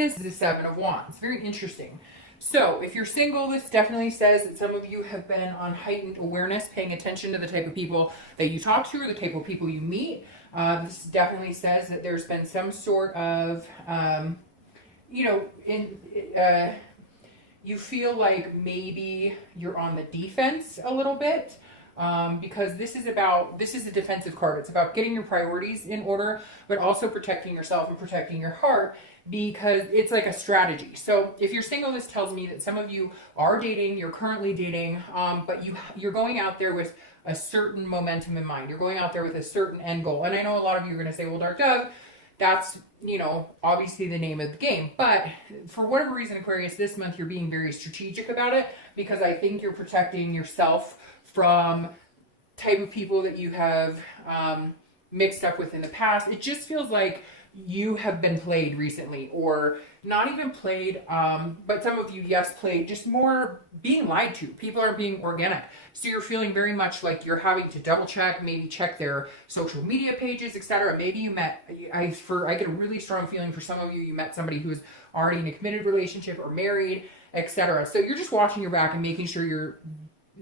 Aquarius, the Seven of Wands. Very interesting. So if you're single, this definitely says that some of you have been on heightened awareness, paying attention to the type of people that you talk to or the type of people you meet. This definitely says that there's been some sort of, you feel like maybe you're on the defense a little bit. Because this is a defensive card. It's about getting your priorities in order, but also protecting yourself and protecting your heart, because it's like a strategy. So if you're single, this tells me that some of you are dating, you're currently dating, but you're going out there with a certain momentum in mind. You're going out there with a certain end goal. And I know a lot of you are going to say, well, Dark Dove, that's, obviously the name of the game. But for whatever reason, Aquarius, this month you're being very strategic about it, because I think you're protecting yourself from type of people that you have mixed up with in the past. It just feels like you have been played recently, or not even played, but some of you, yes, played, just more being lied to. People are being organic. So you're feeling very much like you're having to double check, maybe check their social media pages, etc. Maybe you met, I get a really strong feeling for some of you, you met somebody who's already in a committed relationship or married, etc. So you're just watching your back and making sure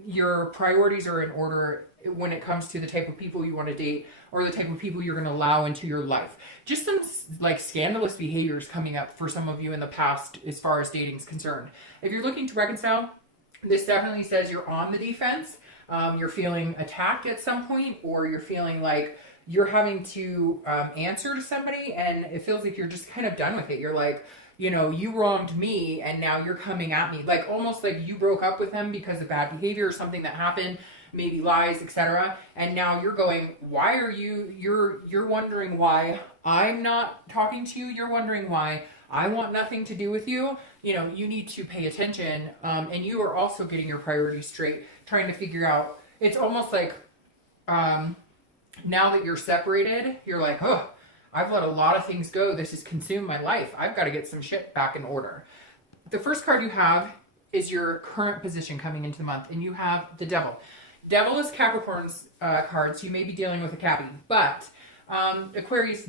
your priorities are in order when it comes to the type of people you want to date or the type of people you're going to allow into your life. Just some like scandalous behaviors coming up for some of you in the past as far as dating is concerned. If you're looking to reconcile, this definitely says you're on the defense. You're feeling attacked at some point, or you're feeling like you're having to answer to somebody, and it feels like you're just kind of done with it. You're like, you wronged me and now you're coming at me. Like almost like you broke up with him because of bad behavior or something that happened, maybe lies, etc. And now you're going, why are you're wondering why I'm not talking to you. You're wondering why I want nothing to do with you. You need to pay attention. And you are also getting your priorities straight, trying to figure out, it's almost like now that you're separated, you're like, oh, I've let a lot of things go. This has consumed my life. I've got to get some shit back in order. The first card you have is your current position coming into the month, and you have the Devil. Devil is Capricorn's card, so you may be dealing with a Cappy. But Aquarius,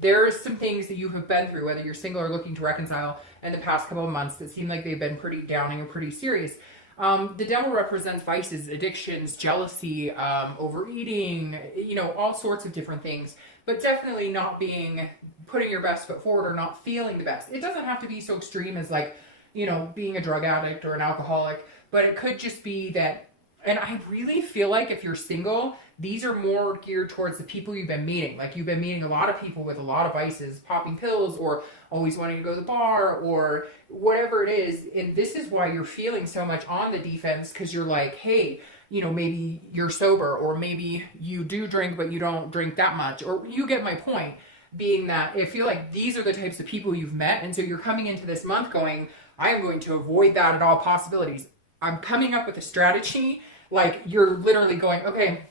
there are some things that you have been through, whether you're single or looking to reconcile, in the past couple of months that seem like they've been pretty downing or pretty serious. The Devil represents vices, addictions, jealousy, overeating, all sorts of different things, but definitely not putting your best foot forward or not feeling the best. It doesn't have to be so extreme as like, being a drug addict or an alcoholic, but it could just be that. And I really feel like if you're single, these are more geared towards the people you've been meeting. Like you've been meeting a lot of people with a lot of vices, popping pills, or always wanting to go to the bar, or whatever it is. And this is why you're feeling so much on the defense, because you're like, hey, maybe you're sober, or maybe you do drink, but you don't drink that much. Or you get my point, being that I feel like these are the types of people you've met. And so you're coming into this month going, I am going to avoid that at all possibilities. I'm coming up with a strategy. Like you're literally going, okay,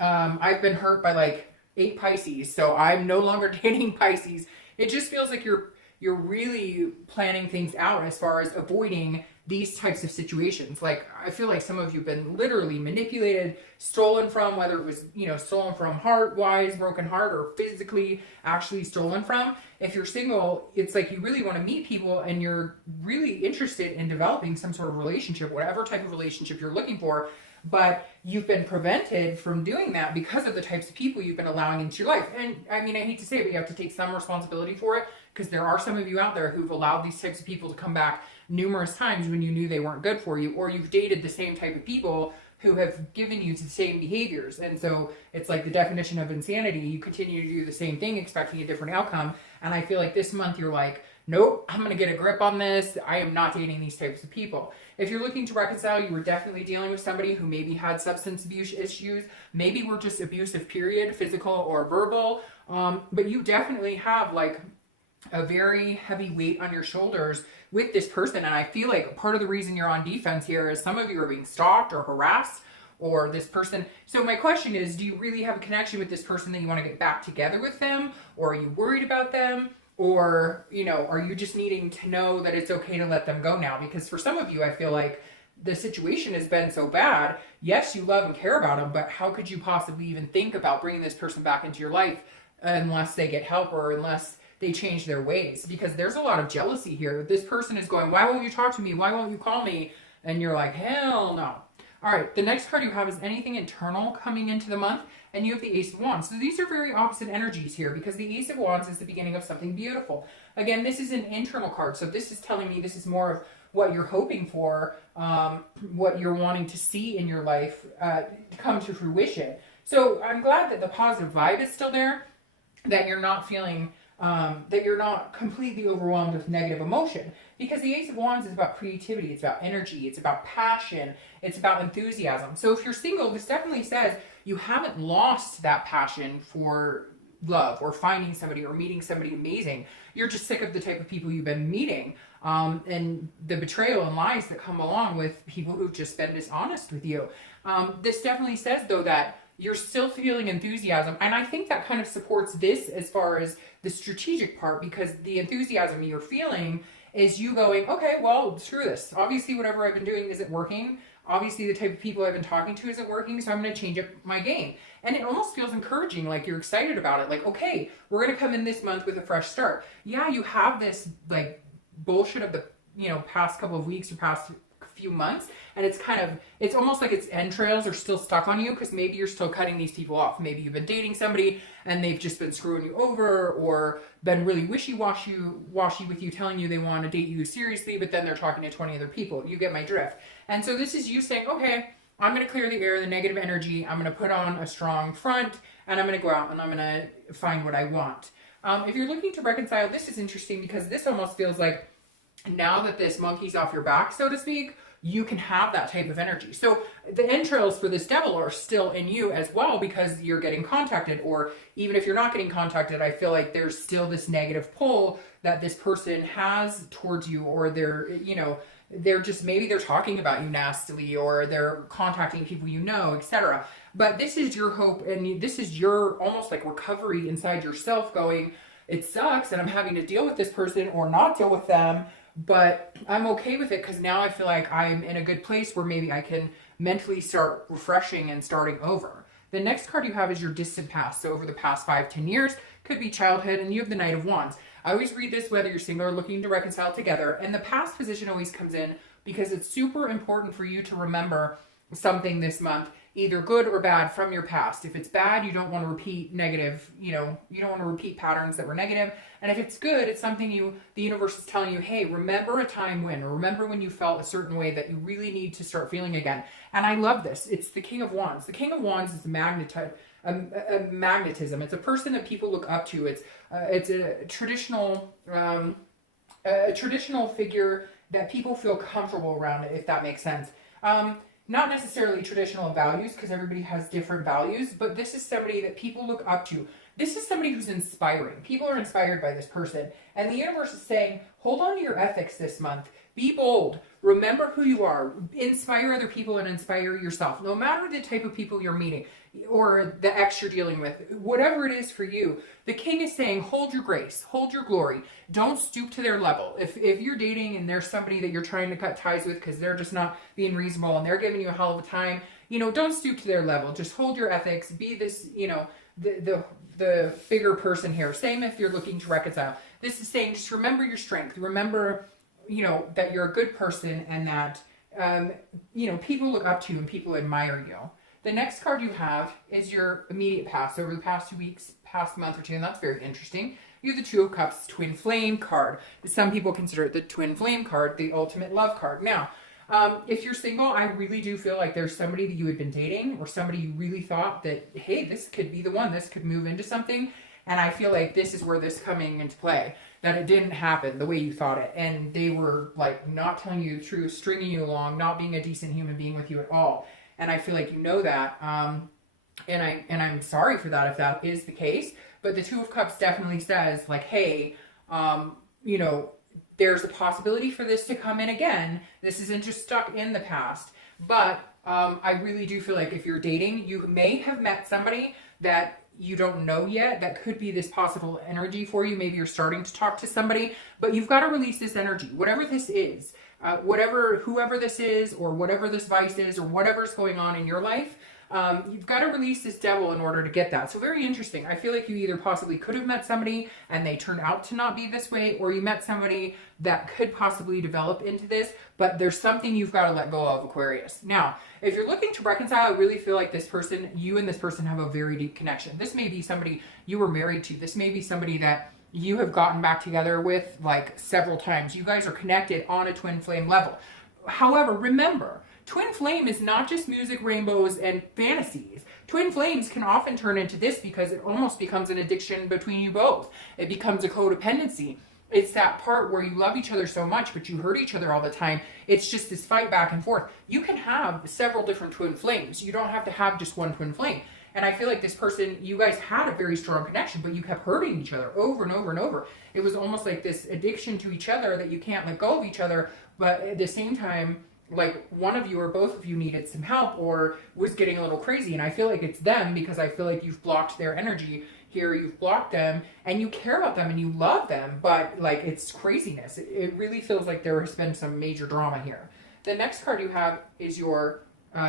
I've been hurt by like 8 Pisces, so I'm no longer dating Pisces. It just feels like you're really planning things out as far as avoiding these types of situations. Like I feel like some of you have been literally manipulated, stolen from, whether it was, stolen from heart-wise, broken heart, or physically actually stolen from. If you're single, it's like you really want to meet people and you're really interested in developing some sort of relationship, whatever type of relationship you're looking for. But you've been prevented from doing that because of the types of people you've been allowing into your life. And I mean, I hate to say it, but you have to take some responsibility for it, because there are some of you out there who've allowed these types of people to come back numerous times when you knew they weren't good for you, or you've dated the same type of people who have given you the same behaviors. And so it's like the definition of insanity. You continue to do the same thing, expecting a different outcome. And I feel like this month you're like, nope, I'm going to get a grip on this. I am not dating these types of people. If you're looking to reconcile, you were definitely dealing with somebody who maybe had substance abuse issues, maybe were just abusive, period, physical or verbal. But you definitely have like a very heavy weight on your shoulders with this person. And I feel like part of the reason you're on defense here is some of you are being stalked or harassed, or this person. So my question is, do you really have a connection with this person that you want to get back together with them? Or are you worried about them? Or, are you just needing to know that it's okay to let them go now? Because for some of you, I feel like the situation has been so bad. Yes, you love and care about them, but how could you possibly even think about bringing this person back into your life unless they get help, or unless they change their ways, because there's a lot of jealousy here. This person is going, why won't you talk to me? Why won't you call me? And you're like, hell no. All right, the next card you have is anything internal coming into the month, and you have the Ace of Wands. So these are very opposite energies here, because the Ace of Wands is the beginning of something beautiful. Again, this is an internal card, so this is telling me this is more of what you're hoping for, what you're wanting to see in your life come to fruition. So I'm glad that the positive vibe is still there, that you're not feeling, that you're not completely overwhelmed with negative emotion. Because the Ace of Wands is about creativity, it's about energy, it's about passion, it's about enthusiasm. So if you're single, this definitely says you haven't lost that passion for love or finding somebody or meeting somebody amazing. You're just sick of the type of people you've been meeting, and the betrayal and lies that come along with people who've just been dishonest with you. This definitely says, though, that you're still feeling enthusiasm, and I think that kind of supports this as far as the strategic part, because the enthusiasm you're feeling is you going, okay, well, screw this. Obviously, whatever I've been doing isn't working. Obviously, the type of people I've been talking to isn't working, so I'm going to change up my game. And it almost feels encouraging, like you're excited about it. Like, okay, we're going to come in this month with a fresh start. Yeah, you have this, like, bullshit of the, past couple of weeks or past few months, and it's almost like its entrails are still stuck on you, because maybe you're still cutting these people off. Maybe you've been dating somebody and they've just been screwing you over, or been really wishy-washy with you, telling you they want to date you seriously, but then they're talking to 20 other people. You get my drift. And so this is you saying, okay, I'm going to clear the air, the negative energy. I'm going to put on a strong front, and I'm going to go out and I'm going to find what I want. If you're looking to reconcile, this is interesting, because this almost feels like now that this monkey's off your back, so to speak, you can have that type of energy. So the entrails for this devil are still in you as well, because you're getting contacted, or even if you're not getting contacted, I feel like there's still this negative pull that this person has towards you, or they're just, maybe they're talking about you nastily, or they're contacting people etc. But this is your hope, and this is your almost like recovery inside yourself going, it sucks and I'm having to deal with this person or not deal with them, but I'm okay with it, because now I feel like I'm in a good place where maybe I can mentally start refreshing and starting over. The next card you have is your distant past. So over the past 5-10 years, could be childhood, and you have the Knight of Wands. I always read this whether you're single or looking to reconcile together, and the past position always comes in because it's super important for you to remember something this month, either good or bad, from your past. If it's bad, you don't want to repeat negative, you don't want to repeat patterns that were negative. And if it's good, it's something the universe is telling you, hey, remember a time when, or remember when you felt a certain way that you really need to start feeling again. And I love this. It's the King of Wands. The King of Wands is a magnetism. It's a person that people look up to. It's a traditional figure that people feel comfortable around, if that makes sense. Not necessarily traditional values, because everybody has different values, but this is somebody that people look up to. This is somebody who's inspiring. People are inspired by this person. And the universe is saying, hold on to your ethics this month. Be bold. Remember who you are. Inspire other people and inspire yourself. No matter the type of people you're meeting or the ex you're dealing with, whatever it is for you, the king is saying, hold your grace, hold your glory. Don't stoop to their level. If you're dating and there's somebody that you're trying to cut ties with because they're just not being reasonable and they're giving you a hell of a time, don't stoop to their level. Just hold your ethics. Be this, the bigger person here. Same if you're looking to reconcile. This is saying, just remember your strength. Remember, that you're a good person, and that, people look up to you and people admire you. The next card you have is your immediate past, over the past 2 weeks, past month or two, and that's very interesting. You have the Two of Cups, Twin Flame card. Some people consider it the Twin Flame card, the ultimate love card. Now, if you're single, I really do feel like there's somebody that you had been dating, or somebody you really thought that, hey, this could be the one, this could move into something. And I feel like this is where this coming into play, that it didn't happen the way you thought it. And they were like not telling you the truth, stringing you along, not being a decent human being with you at all. And I feel like that. And I'm sorry for that if that is the case. But the Two of Cups definitely says, like, hey, there's a possibility for this to come in again. This isn't just stuck in the past. But I really do feel like if you're dating, you may have met somebody that you don't know yet that could be this possible energy for you. Maybe you're starting to talk to somebody, but you've got to release this energy, whatever this is, whoever this is, or whatever this vice is, or whatever's going on in your life. You've got to release this devil in order to get that. So very interesting. I feel like you either possibly could have met somebody and they turned out to not be this way, or you met somebody that could possibly develop into this, but there's something you've got to let go of, Aquarius. Now, if you're looking to reconcile, I really feel like this person, you and this person have a very deep connection. This may be somebody you were married to. This may be somebody that you have gotten back together with like several times. You guys are connected on a twin flame level. However, remember, twin flame is not just music, rainbows, and fantasies. Twin flames can often turn into this because it almost becomes an addiction between you both. It becomes a codependency. It's that part where you love each other so much, but you hurt each other all the time. It's just this fight back and forth. You can have several different twin flames. You don't have to have just one twin flame. And I feel like this person, you guys had a very strong connection, but you kept hurting each other over and over and over. It was almost like this addiction to each other that you can't let go of each other, but at the same time, like one of you or both of you needed some help or was getting a little crazy. And I feel like it's them because I feel like you've blocked their energy here. You've blocked them and you care about them and you love them, but like it's craziness. It really feels like there has been some major drama here. The next card you have is your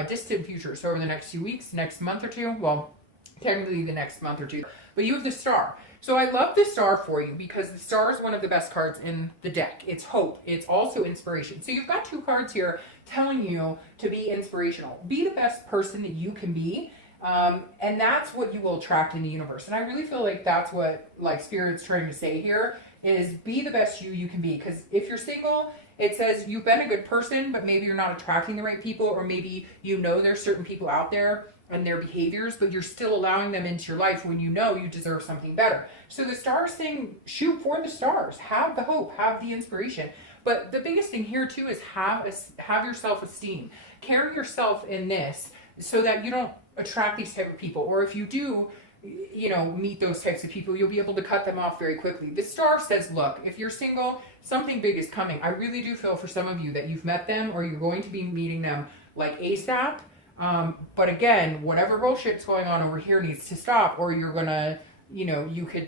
distant future. So over the next few weeks, next month or two, well, technically the next month or two, but you have the star. So I love the star for you because the star is one of the best cards in the deck. It's hope. It's also inspiration. So you've got two cards here telling you to be inspirational. Be the best person that you can be. And that's what you will attract in the universe. And I really feel like that's what like Spirit's trying to say here is be the best you can be. Because if you're single, it says you've been a good person, but maybe you're not attracting the right people, or maybe you know there's certain people out there and their behaviors, but you're still allowing them into your life when you know you deserve something better. So the star is saying, shoot for the stars, have the hope, have the inspiration. But the biggest thing here too is have your self-esteem. Carry yourself in this so that you don't attract these type of people. Or if you do, you know, meet those types of people, you'll be able to cut them off very quickly. The star says, look, if you're single, something big is coming. I really do feel for some of you that you've met them or you're going to be meeting them like ASAP. But again, whatever bullshit's going on over here needs to stop, or you're gonna, you know, you could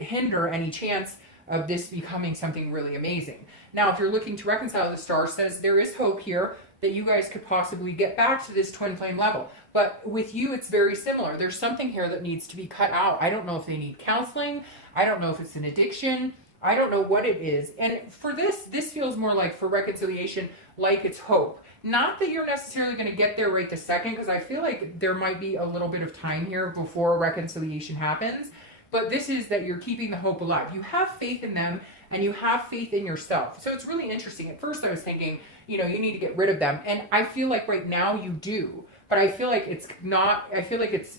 hinder any chance of this becoming something really amazing. Now, if you're looking to reconcile, the star says there is hope here that you guys could possibly get back to this twin flame level. But with you, it's very similar. There's something here that needs to be cut out. I don't know if they need counseling. I don't know if it's an addiction. I don't know what it is. And for this feels more like for reconciliation, like it's hope. Not that you're necessarily going to get there right this second, because I feel like there might be a little bit of time here before reconciliation happens. But this is that you're keeping the hope alive. You have faith in them and you have faith in yourself. So it's really interesting. At first I was thinking, you know, you need to get rid of them. And I feel like right now you do. But I feel like it's not, I feel like it's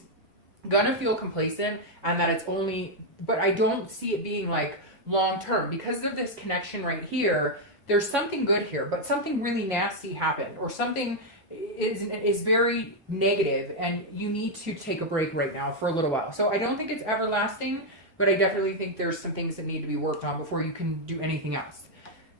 gonna feel complacent and that it's only, but I don't see it being like long term. Because of this connection right here, there's something good here, but something really nasty happened, or something is very negative, and you need to take a break right now for a little while. So I don't think it's everlasting, but I definitely think there's some things that need to be worked on before you can do anything else.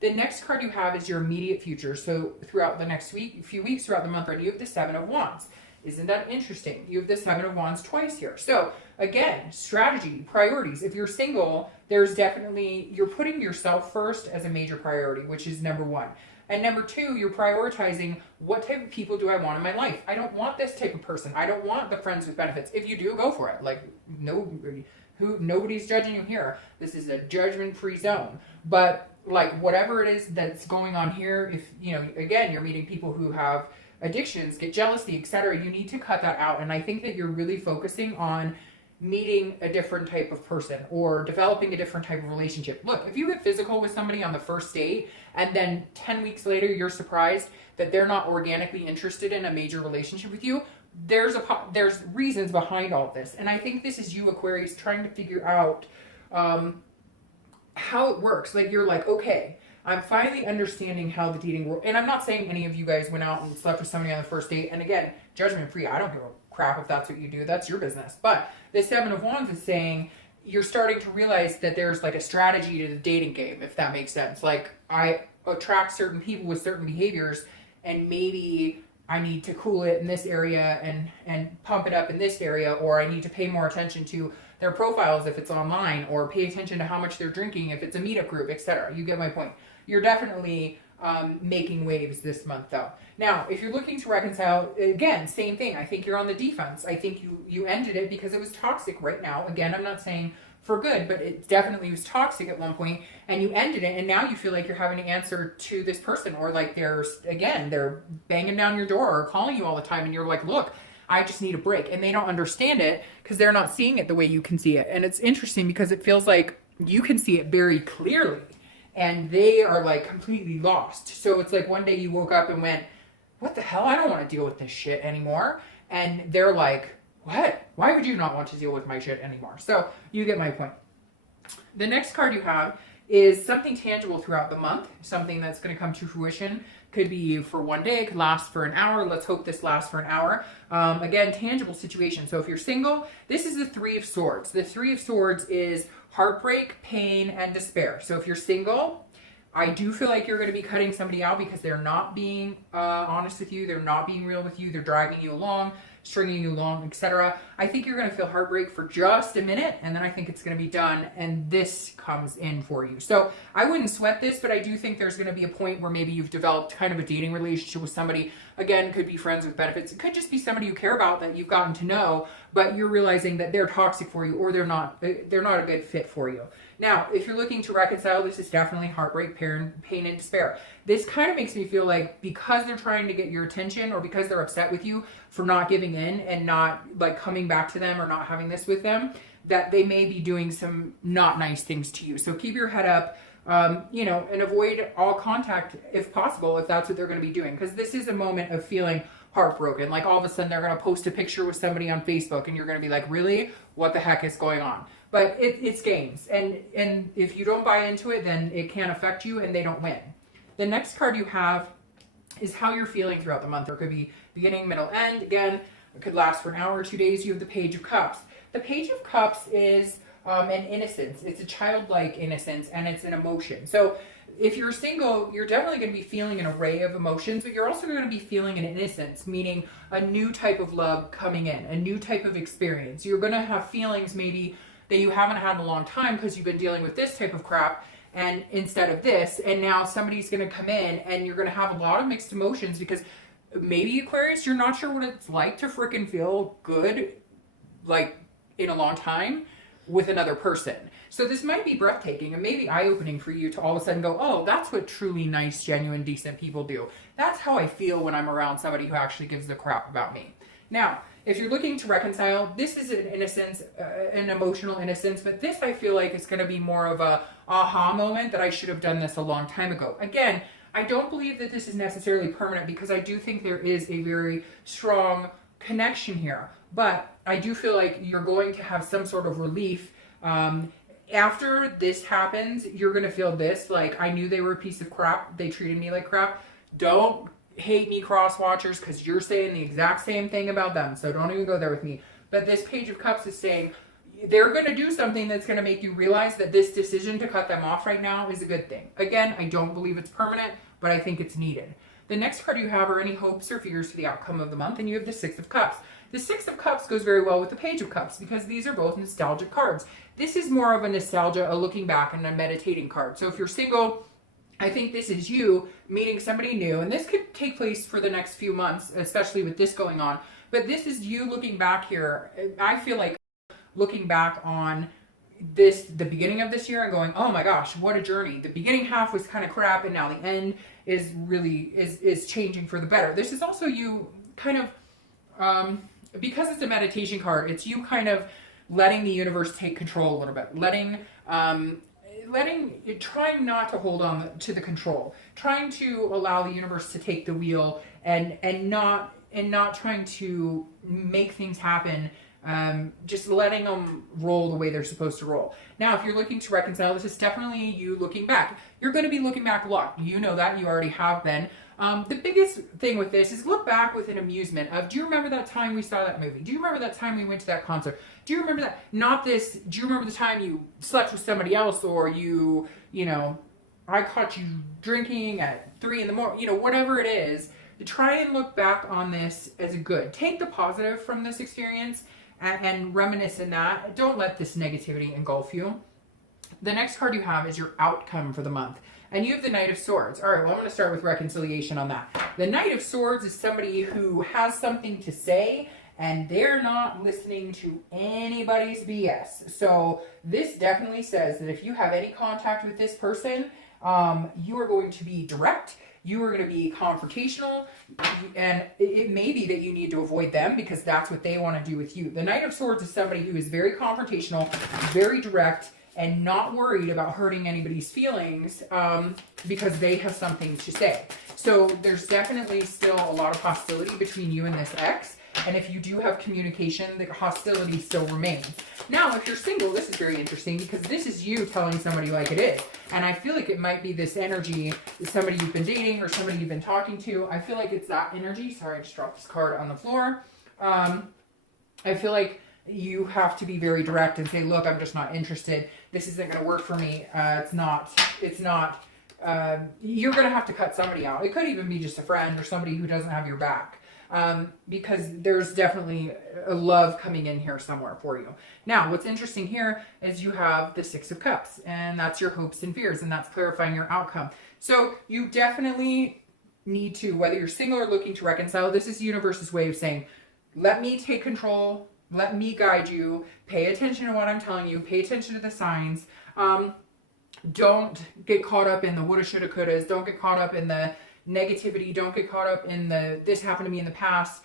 The next card you have is your immediate future. So throughout the next few weeks, throughout the month, you have the Seven of Wands. Isn't that interesting? You have the Seven of Wands twice here. So again, strategy, priorities. If you're single, there's definitely, you're putting yourself first as a major priority, which is number one. And number two, you're prioritizing what type of people do I want in my life. I don't want this type of person. I don't want the friends with benefits. If you do, go for it. Like, nobody's judging you here. This is a judgment-free zone. But like whatever it is that's going on here, if, you know, again, you're meeting people who have addictions, get jealousy, etc., you need to cut that out. And I think that you're really focusing on meeting a different type of person or developing a different type of relationship. Look, if you get physical with somebody on the first date and then 10 weeks later you're surprised that they're not organically interested in a major relationship with you, there's reasons behind all of this. And I think this is you, Aquarius, trying to figure out how it works. Like, you're like, okay, I'm finally understanding how the dating world, and I'm not saying any of you guys went out and slept with somebody on the first date, and again, judgment free, I don't give a crap if that's what you do, that's your business. But the Seven of Wands is saying you're starting to realize that there's like a strategy to the dating game, if that makes sense. Like, I attract certain people with certain behaviors, and maybe I need to cool it in this area and pump it up in this area, or I need to pay more attention to their profiles if it's online, or pay attention to how much they're drinking if it's a meetup group, etc. You get my point. You're definitely making waves this month though. Now, if you're looking to reconcile, again, same thing. I think you're on the defense. I think you ended it because it was toxic right now. Again, I'm not saying for good, but it definitely was toxic at one point, and you ended it, and now you feel like you're having to answer to this person, or like they're banging down your door or calling you all the time, and you're like, look, I just need a break. And they don't understand it because they're not seeing it the way you can see it. And it's interesting because it feels like you can see it very clearly and they are like completely lost. So it's like one day you woke up and went, what the hell? I don't want to deal with this shit anymore. And they're like, what? Why would you not want to deal with my shit anymore? So you get my point. The next card you have is something tangible throughout the month, something that's going to come to fruition. Could be for one day, could last for an hour. Let's hope this lasts for an hour. Again, tangible situation. So if you're single, this is the Three of Swords. The Three of Swords is heartbreak, pain, and despair. So if you're single, I do feel like you're going to be cutting somebody out because they're not being honest with you. They're not being real with you. They're dragging you along, stringing you along, etc. I think you're going to feel heartbreak for just a minute, and then I think it's going to be done, and this comes in for you. So I wouldn't sweat this, but I do think there's going to be a point where maybe you've developed kind of a dating relationship with somebody. Again, could be friends with benefits. It could just be somebody you care about that you've gotten to know, but you're realizing that they're toxic for you, or they're not a good fit for you. Now, if you're looking to reconcile, this is definitely heartbreak, pain, and despair. This kind of makes me feel like because they're trying to get your attention, or because they're upset with you for not giving in and not like coming back to them or not having this with them, that they may be doing some not nice things to you. So keep your head up, and avoid all contact if possible, if that's what they're going to be doing. Because this is a moment of feeling heartbroken. Like all of a sudden they're going to post a picture with somebody on Facebook and you're going to be like, really? What the heck is going on? But it's games. And if you don't buy into it, then it can affect you and they don't win. The next card you have is how you're feeling throughout the month. Or it could be beginning, middle, end. Again, it could last for an hour or 2 days. You have the Page of Cups. The Page of Cups is an innocence. It's a childlike innocence, and it's an emotion. So if you're single, you're definitely going to be feeling an array of emotions, but you're also going to be feeling an innocence, meaning a new type of love coming in, a new type of experience. You're going to have feelings maybe that you haven't had in a long time because you've been dealing with this type of crap and instead of this, and now somebody's going to come in and you're going to have a lot of mixed emotions because maybe, Aquarius, you're not sure what it's like to freaking feel good like in a long time with another person. So this might be breathtaking and maybe eye-opening for you to all of a sudden go, oh, that's what truly nice, genuine, decent people do. That's how I feel when I'm around somebody who actually gives a crap about me. Now, if you're looking to reconcile, this is an innocence, an emotional innocence, but this I feel like is going to be more of a aha moment that I should have done this a long time ago. Again, I don't believe that this is necessarily permanent because I do think there is a very strong connection here. But I do feel like you're going to have some sort of relief. After this happens, you're going to feel this, like, I knew they were a piece of crap. They treated me like crap. Don't hate me, cross watchers, because you're saying the exact same thing about them. So don't even go there with me. But this Page of Cups is saying they're going to do something that's going to make you realize that this decision to cut them off right now is a good thing. Again, I don't believe it's permanent, but I think it's needed. The next card you have are any hopes or fears for the outcome of the month, and you have the Six of Cups. The Six of Cups goes very well with the Page of Cups because these are both nostalgic cards. This is more of a nostalgia, a looking back, and a meditating card. So if you're single, I think this is you meeting somebody new, and this could take place for the next few months, especially with this going on. But this is you looking back here. I feel like looking back on this, the beginning of this year, and going, oh my gosh, what a journey. The beginning half was kind of crap, and now the end is really is changing for the better. This is also you kind of, because it's a meditation card, it's you kind of letting the universe take control a little bit, trying not to hold on to the control, trying to allow the universe to take the wheel and not trying to make things happen, just letting them roll the way they're supposed to roll. Now, if you're looking to reconcile, this is definitely you looking back. You're going to be looking back a lot. You know that. You already have been. The biggest thing with this is look back with an amusement of, do you remember that time we saw that movie? Do you remember that time we went to that concert? Do you remember that? Not this, do you remember the time you slept with somebody else, or I caught you drinking at 3 in the morning, whatever it is. Try and look back on this as a good. Take the positive from this experience and reminisce in that. Don't let this negativity engulf you. The next card you have is your outcome for the month. And you have the Knight of Swords. All right, well, I'm going to start with reconciliation on that. The Knight of Swords is somebody who has something to say, and they're not listening to anybody's BS. So this definitely says that if you have any contact with this person, you are going to be direct. You are going to be confrontational, and it may be that you need to avoid them because that's what they want to do with you. The Knight of Swords is somebody who is very confrontational, very direct, and not worried about hurting anybody's feelings because they have something to say. So there's definitely still a lot of hostility between you and this ex. And if you do have communication, the hostility still remains. Now, if you're single, this is very interesting because this is you telling somebody like it is. And I feel like it might be this energy, somebody you've been dating or somebody you've been talking to. I feel like it's that energy. Sorry, I just dropped this card on the floor. I feel like you have to be very direct and say, look, I'm just not interested. This isn't going to work for me. It's not, you're going to have to cut somebody out. It could even be just a friend or somebody who doesn't have your back. Because there's definitely a love coming in here somewhere for you. Now, what's interesting here is you have the Six of Cups, and that's your hopes and fears, and that's clarifying your outcome. So you definitely need to, whether you're single or looking to reconcile, this is the universe's way of saying, let me take control, let me guide you, pay attention to what I'm telling you, pay attention to the signs. Don't get caught up in the woulda, shoulda, couldas. Don't get caught up in the negativity. Don't get caught up in the, this happened to me in the past.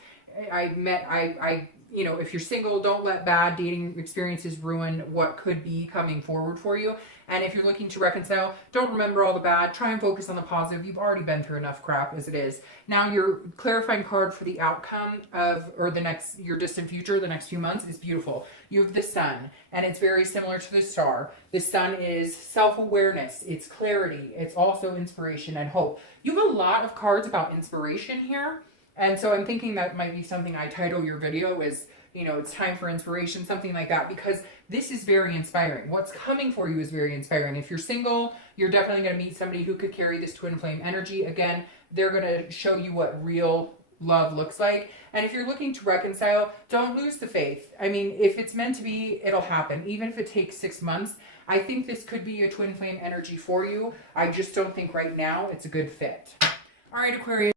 You know, if you're single, don't let bad dating experiences ruin what could be coming forward for you. And if you're looking to reconcile, don't remember all the bad. Try and focus on the positive. You've already been through enough crap as it is. Now, your clarifying card for the outcome of, or the next, your distant future, the next few months is beautiful. You have the Sun, and it's very similar to the Star. The Sun is self-awareness. It's clarity. It's also inspiration and hope. You have a lot of cards about inspiration here. And so I'm thinking that might be something I title your video is, you know, it's time for inspiration, something like that, because this is very inspiring. What's coming for you is very inspiring. If you're single, you're definitely going to meet somebody who could carry this twin flame energy. Again, they're going to show you what real love looks like. And if you're looking to reconcile, don't lose the faith. I mean, if it's meant to be, it'll happen. Even if it takes 6 months, I think this could be a twin flame energy for you. I just don't think right now it's a good fit. All right, Aquarius.